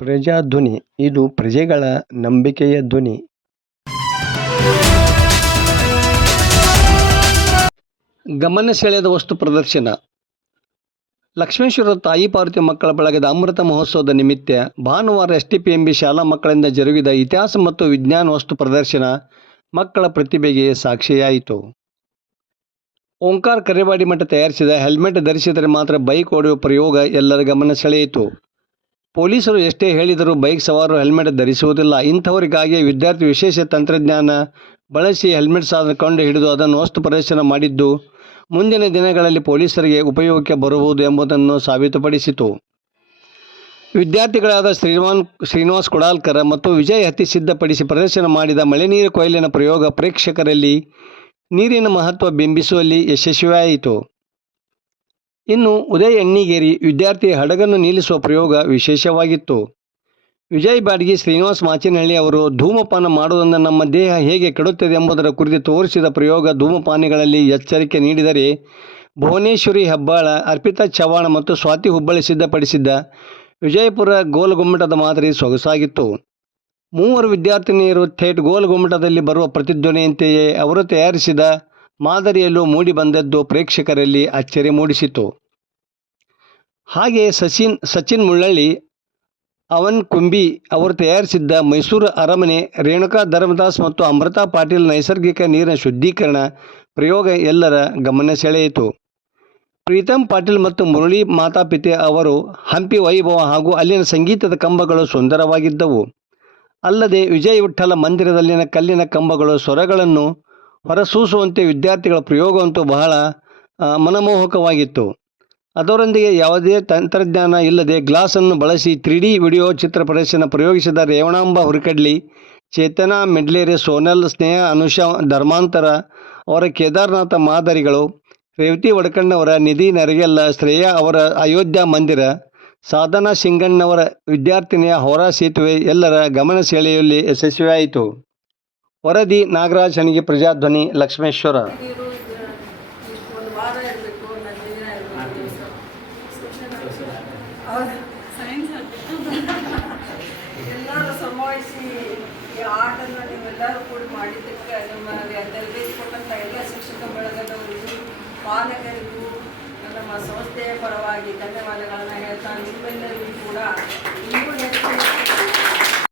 ಪ್ರಜಾಧ್ವನಿ ಇದು ಪ್ರಜೆಗಳ ನಂಬಿಕೆಯ ಧ್ವನಿ. ಗಮನ ಸೆಳೆದ ವಸ್ತು ಪ್ರದರ್ಶನ. ಲಕ್ಷ್ಮೇಶ್ವರ ತಾಯಿ ಪಾರ್ವತಿ ಮಕ್ಕಳ ಬಳಗದ ಅಮೃತ ಮಹೋತ್ಸವದ ನಿಮಿತ್ತ ಭಾನುವಾರ ಎಸ್ಟಿಪಿಎಂಬಿ ಶಾಲಾ ಮಕ್ಕಳಿಂದ ಜರುಗಿದ ಇತಿಹಾಸ ಮತ್ತು ವಿಜ್ಞಾನ ವಸ್ತು ಪ್ರದರ್ಶನ ಮಕ್ಕಳ ಪ್ರತಿಭೆಗೆ ಸಾಕ್ಷಿಯಾಯಿತು. ಓಂಕಾರ ಕರೇವಾಡಿ ಮಠ ತಯಾರಿಸಿದ ಹೆಲ್ಮೆಟ್ ಧರಿಸಿದರೆ ಮಾತ್ರ ಬೈಕ್ ಹೊಡೆಯುವ ಪ್ರಯೋಗ ಎಲ್ಲರ ಗಮನ ಸೆಳೆಯಿತು. ಪೊಲೀಸರು ಎಷ್ಟೇ ಹೇಳಿದರೂ ಬೈಕ್ ಸವಾರರು ಹೆಲ್ಮೆಟ್ ಧರಿಸುವುದಿಲ್ಲ. ಇಂಥವರಿಗಾಗಿ ವಿದ್ಯಾರ್ಥಿ ವಿಶೇಷ ತಂತ್ರಜ್ಞಾನ ಬಳಸಿ ಹೆಲ್ಮೆಟ್ ಸಾಧನ ಕಂಡು ಹಿಡಿದು ಅದನ್ನು ವಸ್ತು ಪ್ರದರ್ಶನ ಮಾಡಿದ್ದು ಮುಂದಿನ ದಿನಗಳಲ್ಲಿ ಪೊಲೀಸರಿಗೆ ಉಪಯೋಗಕ್ಕೆ ಬರುವುದು ಎಂಬುದನ್ನು ಸಾಬೀತುಪಡಿಸಿತು. ವಿದ್ಯಾರ್ಥಿಗಳಾದ ಶ್ರೀನಿವಾಸ್ ಕುಡಾಲ್ಕರ್ ಮತ್ತು ವಿಜಯ್ ಹತ್ತಿ ಸಿದ್ಧಪಡಿಸಿ ಪ್ರದರ್ಶನ ಮಾಡಿದ ಮಳೆನೀರು ಕೊಯ್ಲಿನ ಪ್ರಯೋಗ ಪ್ರೇಕ್ಷಕರಲ್ಲಿ ನೀರಿನ ಮಹತ್ವ ಬಿಂಬಿಸುವಲ್ಲಿ ಯಶಸ್ವಿಯಾಯಿತು. ಇನ್ನು ಉದಯ್ ಎಣ್ಣಿಗೇರಿ ವಿದ್ಯಾರ್ಥಿ ಹಡಗನ್ನು ನಿಲ್ಲಿಸುವ ಪ್ರಯೋಗ ವಿಶೇಷವಾಗಿತ್ತು. ವಿಜಯ್ ಬಾಡ್ಗಿ, ಶ್ರೀನಿವಾಸ್ ಮಾಚಿನಹಳ್ಳಿ ಅವರು ಧೂಮಪಾನ ಮಾಡುವುದರಿಂದ ನಮ್ಮ ದೇಹ ಹೇಗೆ ಕೆಡುತ್ತದೆ ಎಂಬುದರ ಕುರಿತು ತೋರಿಸಿದ ಪ್ರಯೋಗ ಧೂಮಪಾನಿಗಳಲ್ಲಿ ಎಚ್ಚರಿಕೆ ನೀಡಿದರೆ, ಭುವನೇಶ್ವರಿ ಹೆಬ್ಬಾಳ, ಅರ್ಪಿತಾ ಚವ್ಹಾಣ್ ಮತ್ತು ಸ್ವಾತಿ ಹುಬ್ಬಳ್ಳಿ ಸಿದ್ಧಪಡಿಸಿದ್ದ ವಿಜಯಪುರ ಗೋಲಗುಮ್ಮಟದ ಮಾದರಿ ಸೊಗಸಾಗಿತ್ತು. ಮೂವರು ವಿದ್ಯಾರ್ಥಿನಿಯರು ಥೇಟ್ ಗೋಲಗುಮ್ಮಟದಲ್ಲಿ ಬರುವ ಪ್ರತಿಧ್ವನಿಯಂತೆಯೇ ಅವರು ತಯಾರಿಸಿದ ಮಾದರಿಯಲ್ಲೂ ಮೂಡಿಬಂದದ್ದು ಪ್ರೇಕ್ಷಕರಲ್ಲಿ ಅಚ್ಚರಿ ಮೂಡಿಸಿತು. ಹಾಗೆಯೇ ಸಚಿನ್ ಮುಳ್ಳಳ್ಳಿ, ಅವನ್ ಕುಂಬಿ ಅವರು ತಯಾರಿಸಿದ್ದ ಮೈಸೂರು ಅರಮನೆ, ರೇಣುಕಾ ಧರ್ಮದಾಸ್ ಮತ್ತು ಅಮೃತಾ ಪಾಟೀಲ್ ನೈಸರ್ಗಿಕ ನೀರಿನ ಶುದ್ಧೀಕರಣ ಪ್ರಯೋಗ ಎಲ್ಲರ ಗಮನ ಸೆಳೆಯಿತು. ಪ್ರೀತಮ್ ಪಾಟೀಲ್ ಮತ್ತು ಮುರಳಿ ಮಾತಾಪಿತೆ ಅವರು ಹಂಪಿ ವೈಭವ ಹಾಗೂ ಅಲ್ಲಿನ ಸಂಗೀತದ ಕಂಬಗಳು ಸುಂದರವಾಗಿದ್ದವು. ಅಲ್ಲದೆ ವಿಜಯ ವಿಠ್ಠಲ ಮಂದಿರದಲ್ಲಿನ ಕಲ್ಲಿನ ಕಂಬಗಳು ಸ್ವರಗಳನ್ನು ಹೊರಸೂಸುವಂತೆ ವಿದ್ಯಾರ್ಥಿಗಳ ಪ್ರಯೋಗವಂತೂ ಬಹಳ ಮನಮೋಹಕವಾಗಿತ್ತು. ಅದರೊಂದಿಗೆ ಯಾವುದೇ ತಂತ್ರಜ್ಞಾನ ಇಲ್ಲದೆ ಗ್ಲಾಸನ್ನು ಬಳಸಿ 3D ವಿಡಿಯೋ ಚಿತ್ರ ಪ್ರದರ್ಶನ ಪ್ರಯೋಗಿಸಿದ ರೇವಣಾಂಬ ಹುರಿಕಡ್ಲಿ, ಚೇತನಾ ಮೆಡ್ಲೇರೆ, ಸೋನಲ್, ಸ್ನೇಹ, ಅನುಷಾ, ಧರ್ಮಾಂತರ ಅವರ ಕೇದಾರನಾಥ ಮಾದರಿಗಳು, ರೇವತಿ ವಡಕಣ್ಣವರ ನಿಧಿ ನರಗೆಲ್ಲ, ಶ್ರೇಯಾ ಅವರ ಅಯೋಧ್ಯ ಮಂದಿರ, ಸಾಧನಾ ಸಿಂಗಣ್ಣವರ ವಿದ್ಯಾರ್ಥಿನಿಯ ಹೌರಾ ಸೇತುವೆ ಎಲ್ಲರ ಗಮನ ಸೆಳೆಯುವಲ್ಲಿ ಯಶಸ್ವಿಯಾಯಿತು. ವರದಿ ನಾಗರಾಜ್ ಹಣಿಗೆ, ಪ್ರಜಾಧ್ವನಿ, ಲಕ್ಷ್ಮೇಶ್ವರ. ಎಲ್ಲರೂ ಸಂಭಾಳಿಸಿ ಈ ಆಟನ್ನು ನೀವೆಲ್ಲರೂ ಕೂಡ ಮಾಡಿದ್ದಕ್ಕೆ ನಿಮಗೆ ತರಬೇತಿ ಕೊಟ್ಟಂಥ ಎಲ್ಲ ಶಿಕ್ಷಕ ಬಳಗದವರಿಗೂ, ಪಾಲಕರಿಗೂ ನಮ್ಮ ಸಂಸ್ಥೆಯ ಪರವಾಗಿ ಧನ್ಯವಾದಗಳನ್ನು ಹೇಳ್ತಾ ನಿಮ್ಮೆಲ್ಲರಿಗೂ ಕೂಡ ಇನ್ನೂ ಹೆಚ್ಚು